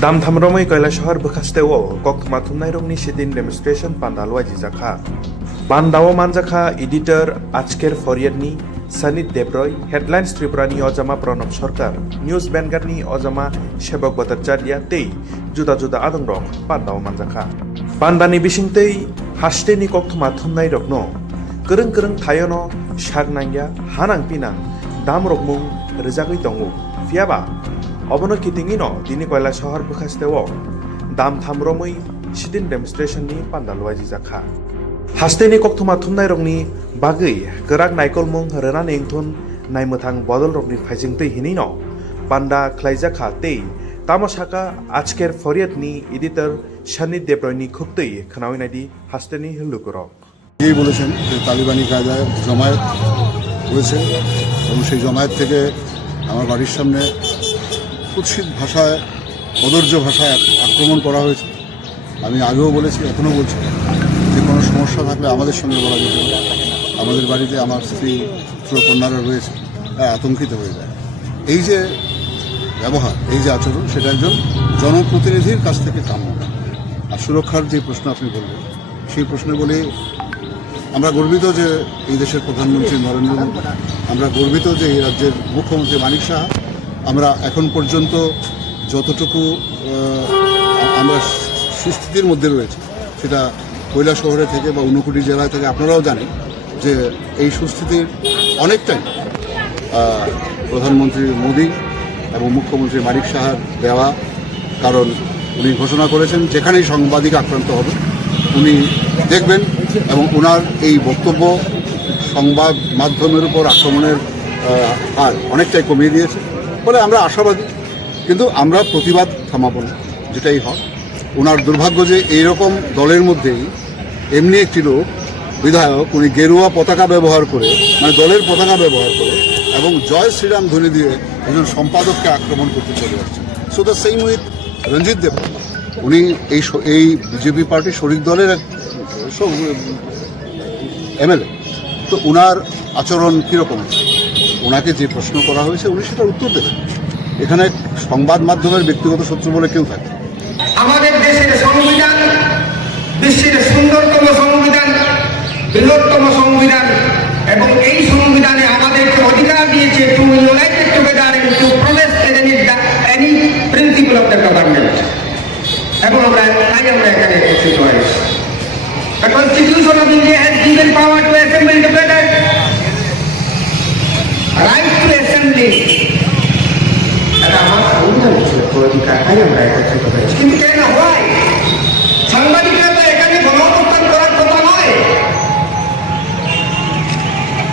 दामथामरमै Kailashahar बखास्तेओ कक्थमा थुमनायरंनि सिदिन डेमनस्ट्रेशन पान्डालवा जिजाखा पान्डाओ मानजाखा editor आजकेर फरियादनि Sannihit देब्रय headlines त्रिपुरानि अजामा Pranab सरकार news बेंगारनि अजामा सेबक बतरचारिया तै जुदा जुदा आदं रक पान्डाओ मानजाखा पान्डानि बिसिंतै हास्टेनि कक्थमा थुमनायरकनो गोरों गोरों थायनो सागनांया हानां पिनां दाम रकमुं रोजागै दंगो फियाबा अबनो कितिङिनो दिनै कैलाशहर बखास्तेओ दामथामरमै सिदिन डेमनस्ट्रेशननि पान्डालवा जिजाखा हास्टेनि कक्थमा थुमनायरंनि बागै गोराक नायकलमुं रोना नेंथुन नायमोथां बदल रकनि फाइजिंतै हिनिनो पान्डा ख्लाइजाखा तै तामसाका आजकेर फरियादनि एडिटर सनित देब्रयनि खुबतै खोनावैनायदि हास्टेनि हिलुकरक এই বলেছেন যে তালিবানি কায়দায় জমায়েত হয়েছে এবং সেই জমায়েত থেকে আমার বাড়ির সামনে কুৎসিত ভাষায় অদর্য ভাষায় আক্রমণ করা হয়েছে। আমি আগেও বলেছি, এখনও বলছি, যে কোনো সমস্যা থাকলে আমাদের সঙ্গে বলা যেতে পারে। আমাদের বাড়িতে আমার স্ত্রী কন্যারা রয়েছে, আতঙ্কিত হয়ে যায়। এই যে ব্যবহার, এই যে আচরণ, সেটা একজন জনপ্রতিনিধির কাছ থেকে কাম্য। আর সুরক্ষার যে প্রশ্ন আপনি বলবেন, সেই প্রশ্নে বলে আমরা গর্বিত যে এই দেশের প্রধানমন্ত্রী নরেন্দ্র মোদী, আমরা গর্বিত যে এই রাজ্যের মুখ্যমন্ত্রী মানিক সাহা, আমরা এখন পর্যন্ত যতটুকু আমরা সুস্থিতির মধ্যে রয়েছে, সেটা কৈলাসহরে থেকে বা ঊনকোটি জেলায় থেকে আপনারাও জানেন যে এই সুস্থিতির অনেকটাই প্রধানমন্ত্রী মোদী এবং মুখ্যমন্ত্রী মানিক সাহার দেওয়া। কারণ উনি ঘোষণা করেছেন যেখানেই সাংবাদিক আক্রান্ত হবে উনি দেখবেন, এবং ওনার এই বক্তব্য সংবাদ মাধ্যমের উপর আক্রমণের হার অনেকটাই কমিয়ে দিয়েছে। ফলে আমরা আশাবাদী, কিন্তু আমরা প্রতিবাদ থামাবো না, যেটাই হয়। ওনার দুর্ভাগ্য যে এইরকম দলের মধ্যেই এমনি একটি লোক বিধায়ক, উনি গেরুয়া পতাকা ব্যবহার করে, মানে দলের পতাকা ব্যবহার করে এবং জয় শ্রীরাম ধ্বনি দিয়ে একজন সম্পাদককে আক্রমণ করতে চলে যাচ্ছেন। সো দ্য সেম উইথ রঞ্জিত দেব, উনি এই বিজেপি পার্টির শরিক দলের এমএলএ। তো ওনার আচরণ কীরকম, ওনাকে যে প্রশ্ন করা হয়েছে উনি সেটার উত্তর দেবেন। এখানে সংবাদ মাধ্যমের ব্যক্তিগত শত্রু বলে কেউ থাকে। আমাদের দেশের সংবিধান বিশ্বের সুন্দরতম সংবিধান, বৃহত্তম সংবিধান, এবং এই সংবিধানে আমাদেরকে অধিকার দিয়েছে to united together and to protest any principle of the government. এবং আমরা এখানে একত্রিত হয়েছি। The Constitution of India has given power to assemble together, right to assembly. এটা আমার সংবিধান ছিল, অধিকার, তাই আমরা একত্রিত হয়েছি। কিন্তু কেন হয়? সাংবাদিকরা তো এখানে গণঅবস্থান করার কথা নয়।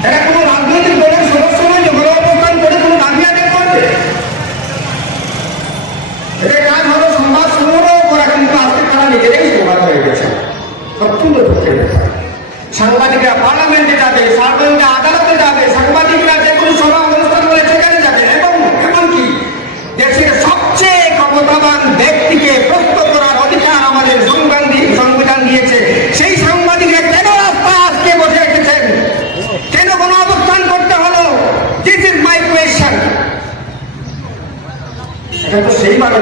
এরা কোনো রাজনৈতিক দলের সদস্য নয় যে গণঅবস্থান করে কোনো দাবি আদায় করবে। এটা কাজ হলো সংবাদ সংগ্রহ করা, কিন্তু আজকে তারা নিজেরাই সংবাদ হয়ে গেছে। সাংবাদিকরা পার্লামেন্টে যাবে, সার্বজনীন আদালতে যাবে, সাংবাদিকরা যে কোনো সভা অনুষ্ঠান করে সেখানে যাবে, এবং এমনকি দেশের সবচেয়ে ক্ষমতাবান ব্যক্তিকে প্রশ্ন করার অধিকার আমাদের সংবিধান দিয়েছে। সেই সাংবাদিকরা কেন রাস্তায় আজকে বসে রেখেছেন? কেন কোনো অবস্থান করতে হলো? This is my question. এটা তো সেইভাবে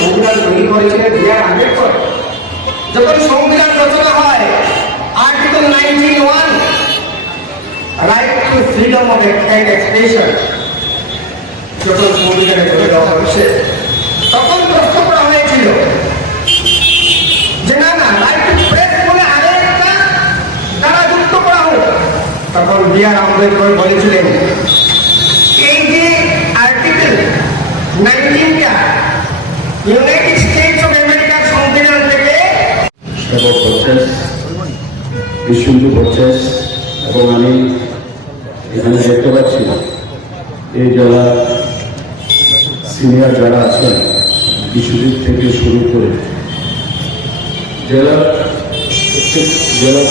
সংবিধান তৈরি করেছিলেন বি.আর. আম্বেদকর। যখন সংবিধান রচনা হয়, article 91 right two freedom of expression যখন সংবিধানে তুলে দেওয়া হয়েছে, তখন প্রশ্ন করা হয়েছিল যে না রাইট টু প্রেস বলে আরেকটা দ্বারা যুক্ত করা হোক। তখন বি.আর. আম্বেদকর বলেছিলেন এই যে আর্টিকেল 19টা ইউনাইটেড স্টেটস অফ আমেরিকার সংবিধান থেকে বিশ্বহিন্দু ভোটার্স, এবং আমি এখানে দেখতে পাচ্ছি এই যারা সিনিয়র যারা আছেন বিশ্বজিৎ থেকে শুরু করে জেলার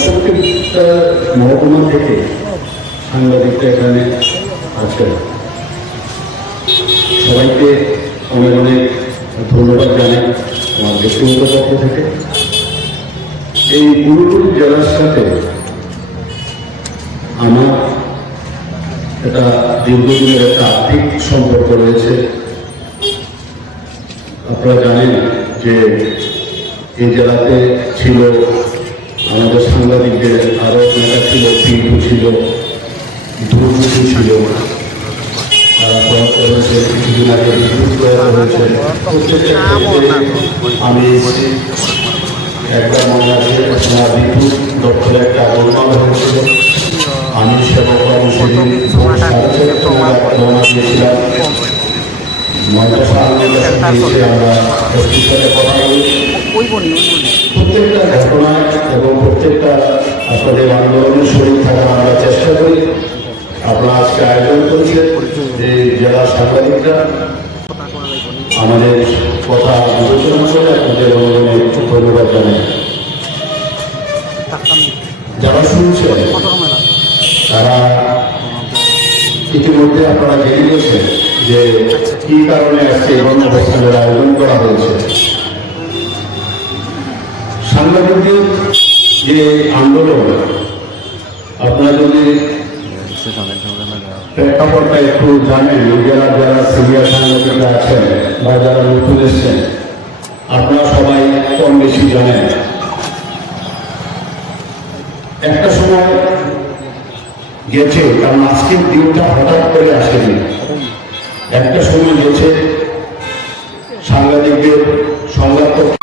প্রত্যেকটা মহকুমা থেকে সাংবাদিকরা এখানে আছেন। সবাইকে আমি অনেক ধন্যবাদ জানাই আমার ব্যক্তিগত পক্ষ থেকে। এই ঊনকোটি জেলার সাথে আমার একটা দীর্ঘদিনের একটা আর্থিক সম্পর্ক রয়েছে। আপনারা জানেন যে এই জেলাতে ছিল আমাদের সাংবাদিকদের আরও নেতা ছিল, পিন্টু ছিল, ধ্রুবতী ছিল, তারা করেছে কিছুদিন আগে হয়েছে। আমি একবার মনে আছে বিদ্যুৎ দপ্তরে একটা গোলমাল হয়েছিল। আমি সেবক বাবু সেদিন রওনা দিয়েছিলাম। 9টা সাড়ে 9টার দিয়েছে আমরা হসপিটালে কথা বলি। প্রত্যেকটা ঘটনায় এবং প্রত্যেকটা আপনাদের আন্দোলনের শরীর থাকার আমরা চেষ্টা করি। আপনারা আজকে আয়োজন করেছেন এই জেলার সাংবাদিকরা আমাদের কথা বিবেচনা করে আপনাদের অনুদানে ধন্যবাদ জানাই। যারা শুনছেন তারা ইতিমধ্যে আপনারা জেনে গেছেন যে কি কারণে আজকে এই গণঅবস্থানের আয়োজন করা হয়েছে। সাংবাদিকদের যে আন্দোলন, আপনারা যদি প্রেক্ষাপটটা একটু জানেন, যারা সিনিয়র সাংবাদিকরা আছেন বা যারা নতুন এসছেন, আপনারা সবাই কম বেশি জানেন। একটা সময় গেছে, কারণ আজকের দিনটা হঠাৎ করে আসেনি, একটা সময় গেছে সাংবাদিকদের সংবাদপত্র